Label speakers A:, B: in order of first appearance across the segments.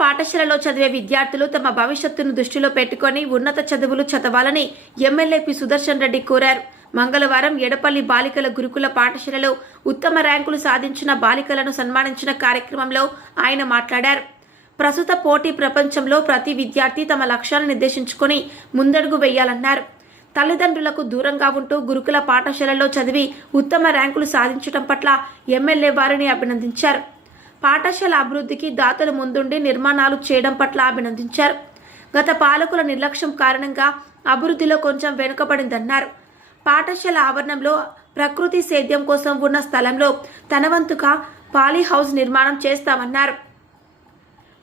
A: పాఠశాలలో చదివే విద్యార్థులు తమ భవిష్యత్తును దృష్టిలో పెట్టుకొని ఉన్నత చదువులు చదవాలని ఎమ్మెల్యే పి సుదర్శన్ రెడ్డి కోరారు. మంగళవారం ఎడపల్లి బాలికల గురుకుల పాఠశాలలో ఉత్తమ ర్యాంకులు సాధించిన బాలికలను సన్మానించిన కార్యక్రమంలో ఆయన మాట్లాడారు. ప్రస్తుత పోటీ ప్రపంచంలో ప్రతి విద్యార్థి తమ లక్ష్యాలను నిర్దేశించుకొని ముందడుగు వేయాలన్నారు. తల్లిదండ్రులకు దూరంగా ఉంటూ గురుకుల పాఠశాలలో చదివి ఉత్తమ ర్యాంకులు సాధించడం పట్ల ఎమ్మెల్యే వారిని అభినందించారు. పాఠశాల అభివృద్ధికి దాతలు ముందుండి నిర్మాణాలు చేయడం పట్ల అభినందించారు. గత పాలకుల నిర్లక్ష్యం కారణంగా అభివృద్ధిలో కొంచెం వెనుకబడిందన్నారు. పాఠశాల ఆవరణంలో ప్రకృతి సేద్యం కోసం ఉన్న స్థలంలో తనవంతుగా పాలీ హౌస్ నిర్మాణం చేస్తామన్నారు.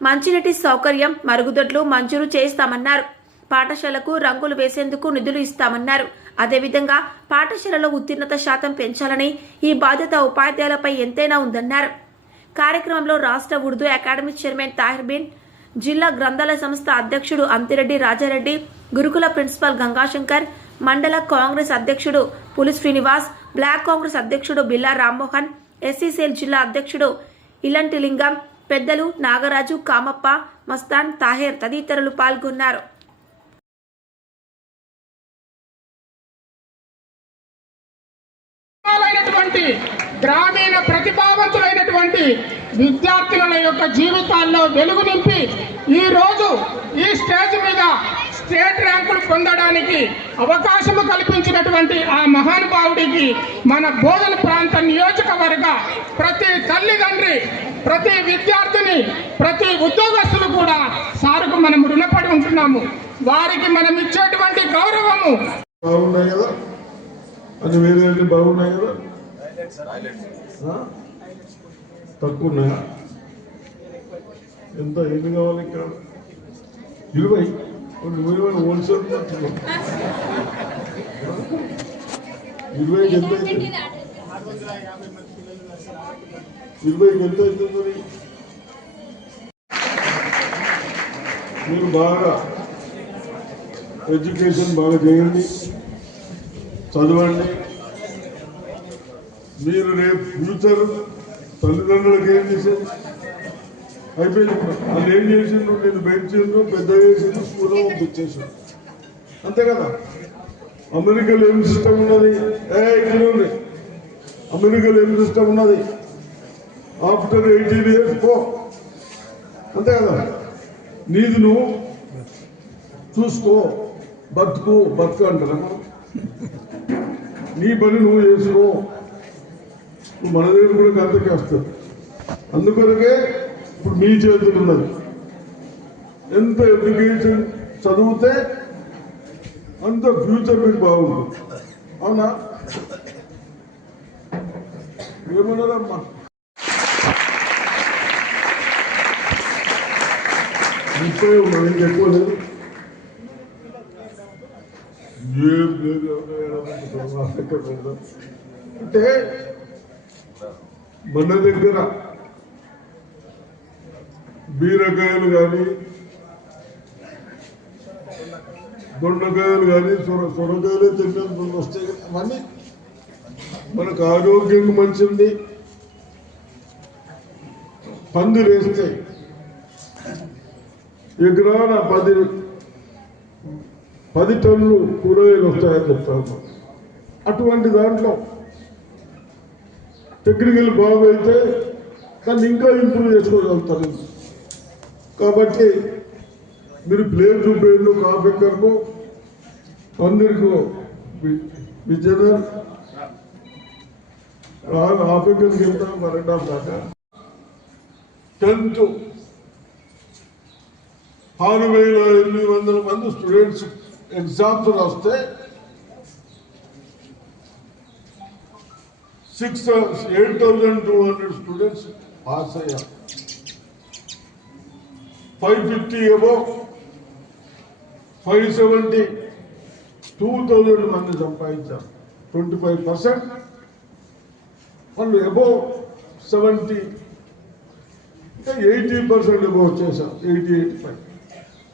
A: మంచినీటి సౌకర్యం మరుగుదొడ్లు మంజూరు చేస్తామన్నారు. పాఠశాలకు రంగులు వేసేందుకు నిధులు ఇస్తామన్నారు. అదేవిధంగా పాఠశాలలో ఉత్తీర్ణత శాతం పెంచాలని ఈ బాధ్యత ఉపాధ్యాయులపై ఎంతైనా ఉందన్నారు. కార్యక్రమంలో రాష్ట్ర ఉర్దూ అకాడమీ చైర్మన్ తాహిర్బిన్ జిల్లా గ్రంథాలయ సంస్థ అధ్యక్షుడు అంతిరెడ్డి రాజారెడ్డి గురుకుల ప్రిన్సిపాల్ గంగాశంకర్ మండల కాంగ్రెస్ అధ్యక్షుడు పులి శ్రీనివాస్ బ్లాక్ కాంగ్రెస్ అధ్యక్షుడు బిల్లా రామ్మోహన్ ఎస్సీసీఎల్ జిల్లా అధ్యక్షుడు ఇలంటి లింగం పెద్దలు నాగరాజు కామప్ప మస్తాన్ తాహేర్ తదితరులు పాల్గొన్నారు.
B: ప్రతిభావంతులైనటువంటి విద్యార్థుల యొక్క జీవితాల్లో వెలుగు నింపి ఈ రోజు ఈ స్టేజ్ మీద స్టేట్ ర్యాంకులు పొందడానికి అవకాశము కల్పించినటువంటి ఆ మహానుభావుడికి మన బోధన ప్రాంత నియోజకవర్గ ప్రతి తల్లిదండ్రి ప్రతి విద్యార్థిని ప్రతి ఉద్యోగస్తులు కూడా సారుకు మనం రుణపడి ఉంటున్నాము. వారికి మనం ఇచ్చేటువంటి గౌరవము.
C: బాగున్నాయి కదా? అది వేరే బాగున్నాయి కదా? తక్కువ ఉన్నాయా? ఎంత ఎన్ని కావాలి ఇక్కడ? ఇరవై. నువ్వు ఇరవై హోల్సేల్ ఇరవైకి ఎంత అవుతుంది ఇరవైకి ఎంత అవుతుంది మీరు? బాగా ఎడ్యుకేషన్ బాగా చేయండి చదవండి. మీరు రేపు ఫ్యూచర్ తల్లిదండ్రులకు ఏం చేశారు? అయిపోయింది వాళ్ళు ఏం చేసిండ్రు? నేను పెంచిండ్రు పెద్ద చేసిండ్రు స్కూల్లో పంపించేసిండ్రు. అంతే కదా? అమెరికాలో ఏం సిస్టమ్ ఉన్నది? ఏ ఇక్కడ ఉంది అమెరికాలో ఏం సిస్టమ్ ఉన్నది? ఆఫ్టర్ ఎయిటీన్ ఇయర్స్ పో. అంతే కదా? నీది నువ్వు చూసుకో బతుకు బతుకు అంటారా? నీ పని నువ్వు చేసుకో. మన దగ్గర కూడా అంతకే వస్తుంది అందుకొరకే ఇప్పుడు మీ చేతులు ఉన్నది ఎంత ఎడ్యుకేషన్ చదివితే అంత ఫ్యూచర్ మీకు బాగుంటుంది అవునా ఏమన్నారమ్మా ముప్పై ఉన్నది ఇంకా ఎక్కువ లేదు ఏం లేదు అంటే మన దగ్గర బీరకాయలు కానీ దొండకాయలు కానీ సొర సొరకాయలు తిన్నది వస్తాయి అవన్నీ మనకు ఆరోగ్యం మంచిది. పందులు వేస్తాయి ఎకరాన పది పది టన్నులు కూరగాయలు వస్తాయని చెప్తాను అటువంటి దాంట్లో టెక్నికల్ బాగైతే దాన్ని ఇంకా ఇంప్రూవ్ చేసుకోగలుగుతారు. కాబట్టి మీరు ప్లేర్ చూపేళ్ళు కాఫెక్కర్కు పన్నీర్కు విజయనగర్. హాఫ్ ఎక్కర్కి వెళ్తాం వన్ అండ్ హాఫ్ దాకా. టెన్త్. ఆరు వేల ఎనిమిది వందల మంది స్టూడెంట్స్ ఎగ్జామ్స్ రాస్తే six eight thousand two hundred students pass అయ్యారు. ఫైవ్ ఫిఫ్టీ ఏవో ఫైవ్ సెవెంటీ టూ థౌజండ్ మంది సంపాదించారు. ట్వంటీ ఫైవ్ పర్సెంట్ వాళ్ళు ఎబో సెవెంటీ ఇంకా ఎయిటీ పర్సెంట్ ఎబో వచ్చేసారు. ఎయిటీ ఎయిటీ ఫైవ్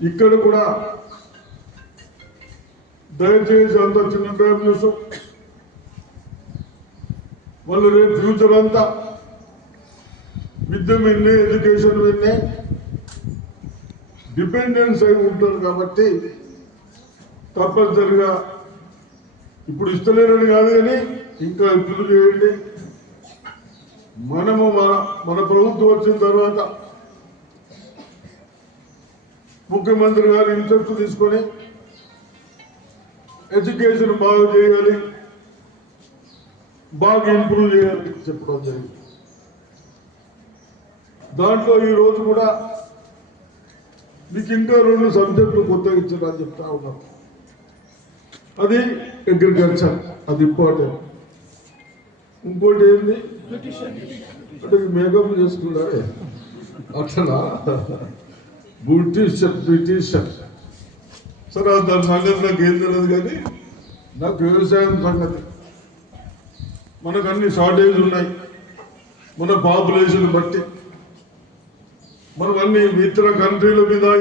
C: ఇక్కడ కూడా దయచేసి అంత చిన్న ప్రయత్నం చూసాం వాళ్ళు రేపు ఫ్యూచర్ అంతా. విద్య విన్నే ఎడ్యుకేషన్ విన్నే డిపెండెన్స్ అయి ఉంటారు కాబట్టి తప్పనిసరిగా ఇప్పుడు ఇస్తలేరని కాదు కానీ ఇంకా ఇప్పుడు చేయండి. మనము మన మన ప్రభుత్వం వచ్చిన తర్వాత ముఖ్యమంత్రి గారు ఇన్సెప్ట్ తీసుకొని ఎడ్యుకేషన్ బాగా చేయాలి. బాగా ఇంప్రూవ్ చేయాలని చెప్పడం జరిగింది. దాంట్లో ఈ రోజు కూడా మీకు ఇంకా రెండు సబ్జెక్టులు కొత్తగా ఇచ్చారని చెప్తా ఉన్నాం. అది అగ్రికల్చర్ అది ఇంపార్టెంట్ ఇంకోటి ఏంది? అంటే మేకప్ చేసుకున్నారే అట్లా బ్యూటిషియన్ బ్యూటిషియన్ సరే దాని సంగతి నాకు ఏం తెలియదు కానీ నాకు వ్యవసాయం సంగతి. మనకు అన్ని షార్టేజ్ ఉన్నాయి. మన పాపులేషన్ బట్టి. మనం అన్ని ఇతర కంట్రీల మీద